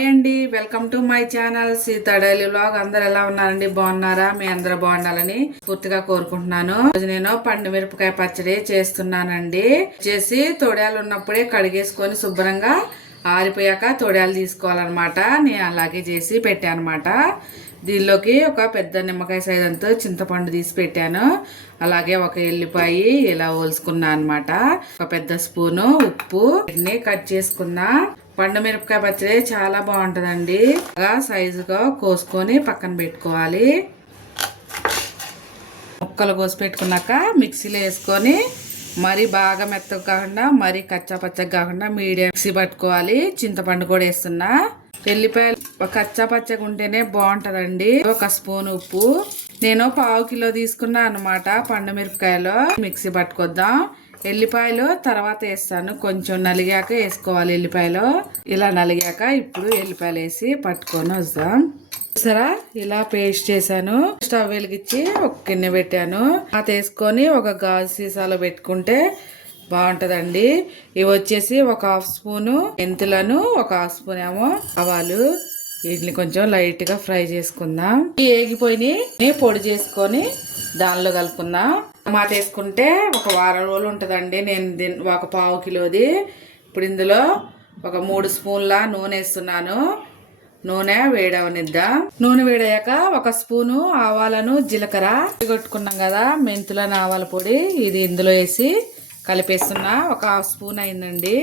Hi అండి, welcome to my channel Sita daily vlog. అందరు ఎలా ఉన్నారండి? బాగున్నారా? మీ అందరూ బాగుండాలని పూర్తిగా కోరుకుంటున్నాను. నేను పండు మిరపకాయ పచ్చడి చేస్తున్నానండి. చేసి తొడియాలు ఉన్నప్పుడే కడిగేసుకొని శుభ్రంగా ఆరిపోయాక తొడియాలు తీసుకోవాలన్నమాట. నేను అలాగే చేసి పెట్టానమాట. దీనిలోకి ఒక పెద్ద నిమ్మకాయ సైజ్ అంతా చింతపండు తీసి పెట్టాను. అలాగే ఒక ఎల్లిపాయ ఇలా ఒలుసుకున్నా అనమాట. ఒక పెద్ద స్పూను ఉప్పు కట్ చేసుకున్నా. పండు మిరపకాయ పచ్చడి చాలా బాగుంటుందండి. సైజుగా కోసుకొని పక్కన పెట్టుకోవాలి. ముక్కలు కోసి పెట్టుకున్నాక మిక్సీలో వేసుకొని మరీ బాగా మెత్తగా కాకుండా మరీ కచ్చా పచ్చగా కాకుండా మీడియం మిక్సీ పట్టుకోవాలి. చింతపండు కూడా వేస్తున్నా. ఎల్లిపాయలు కచ్చా పచ్చగా ఉంటేనే బాగుంటదండి. ఒక స్పూన్ ఉప్పు, నేను 1/2 కిలో తీసుకున్నా అనమాట. పండు మిరపకాయలు మిక్సీ పట్టుకొద్దాం. ఎల్లిపాయలు తర్వాత వేస్తాను, కొంచెం నలిగాక వేసుకోవాలి. ఎల్లిపాయలు ఇలా నలిగాక ఇప్పుడు ఎల్లిపాయలు వేసి పట్టుకొని వద్దాం. సరే, ఇలా పేస్ట్ చేశాను. స్టవ్ వెలిగించి ఒక గిన్నె పెట్టాను. అది వేసుకొని ఒక గాజు సీసాలో పెట్టుకుంటే బాగుంటదండి. ఇవి వచ్చేసి ఒక 1/2 స్పూను మెంతులను, ఒక 1/2 స్పూన్ ఏమో ఆవాలు. వీటిని కొంచెం లైట్ గా ఫ్రై చేసుకుందాం. ఏగిపోయి పొడి చేసుకొని దానిలో కలుపుకుందాం. టమాటా వేసుకుంటే ఒక వారం రోజులు ఉంటుందండి. నేను ఒక 1/2 కిలోది. ఇప్పుడు ఇందులో ఒక 3 స్పూన్ల నూనె వేస్తున్నాను. నూనె వేడవనిద్దాం. నూనె వేడయ్యాక ఒక స్పూను ఆవాలను, జీలకర్ర కొట్టుకున్నాం కదా, మెంతులను, ఆవాల పొడి ఇది ఇందులో వేసి కలిపేస్తున్నా. ఒక 1/2 స్పూన్ అయిందండి.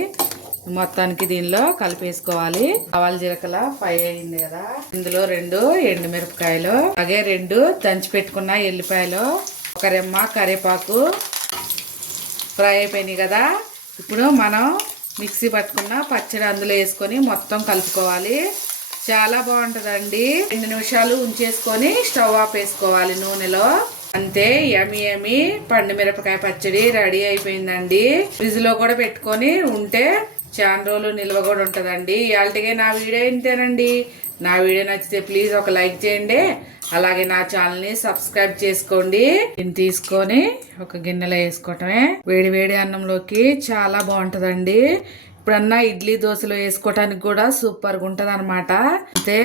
మొత్తానికి దీనిలో కలిపేసుకోవాలి. ఆవాల జీలకర్ర ఫ్రై అయింది కదా, ఇందులో 2 ఎండుమిరపకాయలు, అలాగే 2 దంచి పెట్టుకున్న ఎల్లిపాయలు, ఒక రెమ్మ కరివేపాకు ఫ్రై అయిపోయినాయి కదా. ఇప్పుడు మనం మిక్సీ పట్టుకున్న పచ్చడి అందులో వేసుకొని మొత్తం కలుపుకోవాలి. చాలా బాగుంటుందండి. 2 నిమిషాలు ఉంచేసుకొని స్టవ్ ఆఫ్ వేసుకోవాలి నూనెలో. అంతే, యమీ యమీ పండు మిరపకాయ పచ్చడి రెడీ అయిపోయిందండి. ఫ్రిడ్జ్ లో కూడా పెట్టుకొని ఉంటే చాలా రోజులు నిల్వ కూడా ఉంటుందండి. ఇవాళకే నా వీడియో ఇంతేనండి. నా వీడియో నచ్చితే ప్లీజ్ ఒక లైక్ చేయండి. అలాగే నా ఛానల్ని సబ్స్క్రైబ్ చేసుకోండి. దీన్ని తీసుకొని ఒక గిన్నెలో వేసుకోవటమే. వేడి వేడి అన్నంలోకి చాలా బాగుంటుందండి. ఇప్పుడన్నా ఇడ్లీ దోశలో వేసుకోవటానికి కూడా సూపర్గా ఉంటుంది అనమాట. అంతే,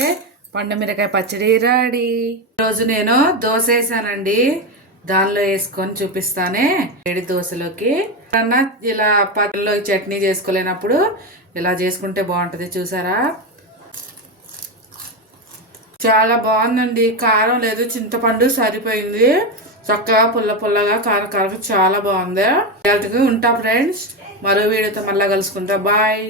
పండు మిరపకాయ పచ్చడి రెడీ. ఈరోజు నేను దోశ వేసానండి. దానిలో వేసుకొని చూపిస్తానే. వేడి దోశలోకి అన్నా ఇలా పచ్చడిలో చట్నీ చేసుకోలేనప్పుడు ఇలా చేసుకుంటే బాగుంటుంది. చూసారా, చాలా బాగుందండి. కారం లేదు, చింతపండు సరిపోయింది. చక్కగా పుల్ల పుల్లగా కారం కారం చాలా బాగుంది. ఉంటా ఫ్రెండ్స్, మరో వీడియోతో మళ్ళీ కలుసుకుంటా. బాయ్.